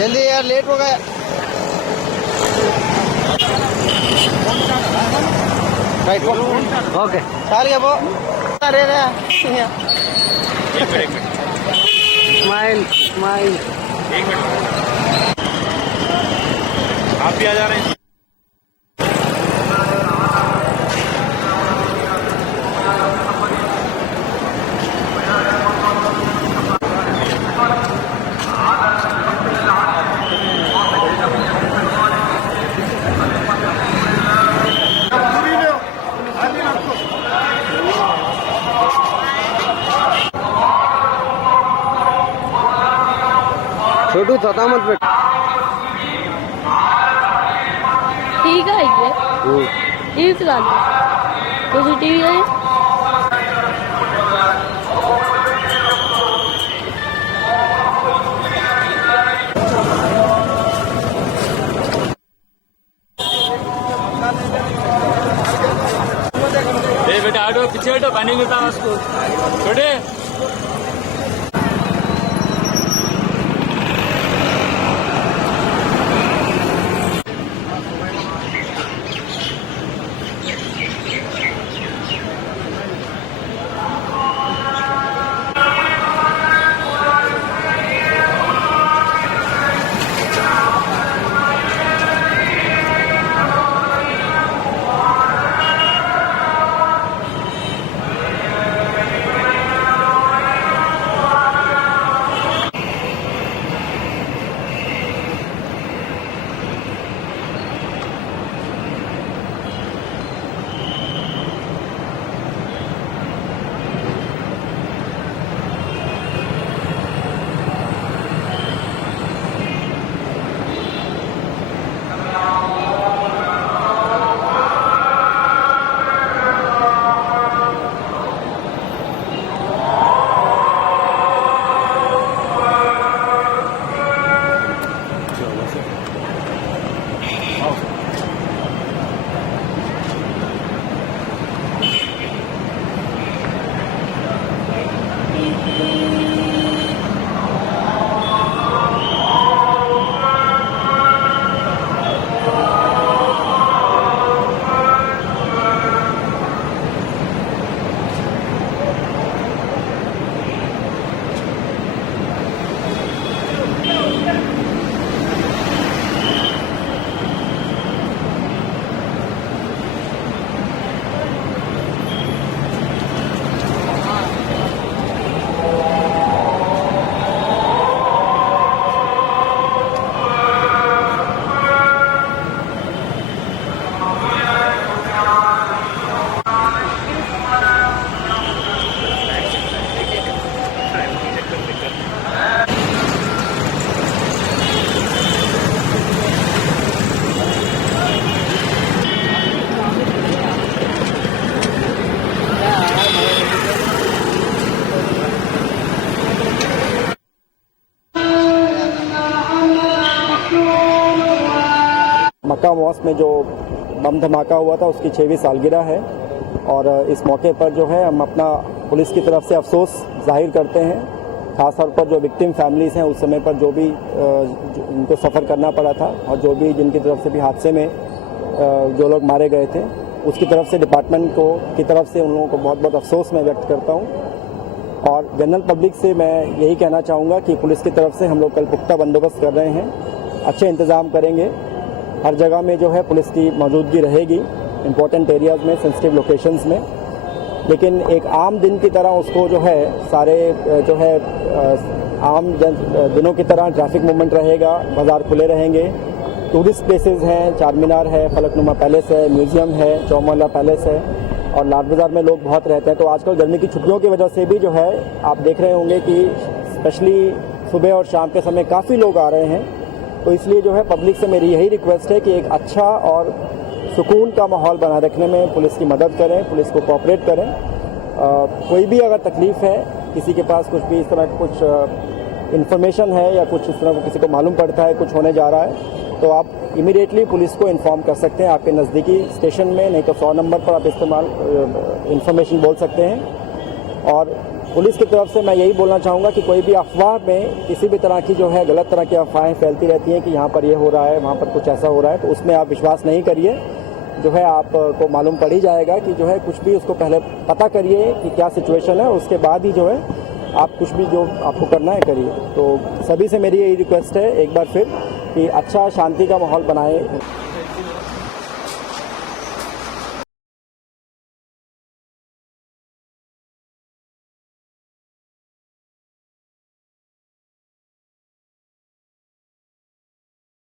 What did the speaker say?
जल्दी यार, लेट हो गया। राइट ओके चाल गया वो। अरे रे स्माइल स्माइल। एक मिनट, आप भी आ जा रहे हैं। छोटू तथा मत बैठ। ठीक है ये टीवी चला दो तो टीवी है। बेटा हटो, पीछे हटो, पानी गिरता है उसको। छोटे मक्का मॉस्क में जो बम धमाका हुआ था उसकी 6वीं सालगिरह है और इस मौके पर जो है हम अपना पुलिस की तरफ से अफसोस जाहिर करते हैं, खासतौर पर जो विक्टिम फैमिलीज़ हैं उस समय पर जो भी उनको सफ़र करना पड़ा था और जो भी जिनकी तरफ से भी हादसे में जो लोग मारे गए थे उसकी तरफ से डिपार्टमेंट को की तरफ से उन लोगों को बहुत बहुत अफसोस मैं व्यक्त करता हूँ। और जनरल पब्लिक से मैं यही कहना चाहूँगा कि पुलिस की तरफ से हम लोग कल पुख्ता बंदोबस्त कर रहे हैं, अच्छे इंतज़ाम करेंगे। हर जगह में जो है पुलिस की मौजूदगी रहेगी, इम्पोर्टेंट एरियाज़ में, सेंसिटिव लोकेशंस में, लेकिन एक आम दिन की तरह उसको जो है सारे जो है आम दिनों की तरह ट्रैफिक मूवमेंट रहेगा, बाज़ार खुले रहेंगे, टूरिस्ट प्लेसेस हैं, चार मीनार है, फलकनुमा पैलेस है, म्यूज़ियम है, चौमहला पैलेस है और लाल बाज़ार में लोग बहुत रहते हैं। तो आजकल गर्मी की छुट्टियों की वजह से भी जो है आप देख रहे होंगे कि स्पेशली सुबह और शाम के समय काफ़ी लोग आ रहे हैं तो इसलिए जो है पब्लिक से मेरी यही रिक्वेस्ट है कि एक अच्छा और सुकून का माहौल बनाए रखने में पुलिस की मदद करें, पुलिस को कोऑपरेट करें। कोई भी अगर तकलीफ है, किसी के पास कुछ भी इस तरह कुछ इन्फॉर्मेशन है या कुछ इस तरह को किसी को मालूम पड़ता है कुछ होने जा रहा है, तो आप इमीडिएटली पुलिस को इन्फॉर्म कर सकते हैं आपके नज़दीकी स्टेशन में, नहीं तो 100 नंबर पर आप इन्फॉर्मेशन बोल सकते हैं। और पुलिस की तरफ से मैं यही बोलना चाहूँगा कि कोई भी अफवाह में किसी भी तरह की जो है गलत तरह की अफवाहें फैलती रहती हैं कि यहाँ पर ये हो रहा है, वहाँ पर कुछ ऐसा हो रहा है, तो उसमें आप विश्वास नहीं करिए। जो है आपको मालूम पड़ ही जाएगा कि जो है कुछ भी उसको पहले पता करिए कि क्या सिचुएशन है, उसके बाद ही जो है आप कुछ भी जो आपको करना है करिए। तो सभी से मेरी यही रिक्वेस्ट है एक बार फिर कि अच्छा शांति का माहौल बनाए।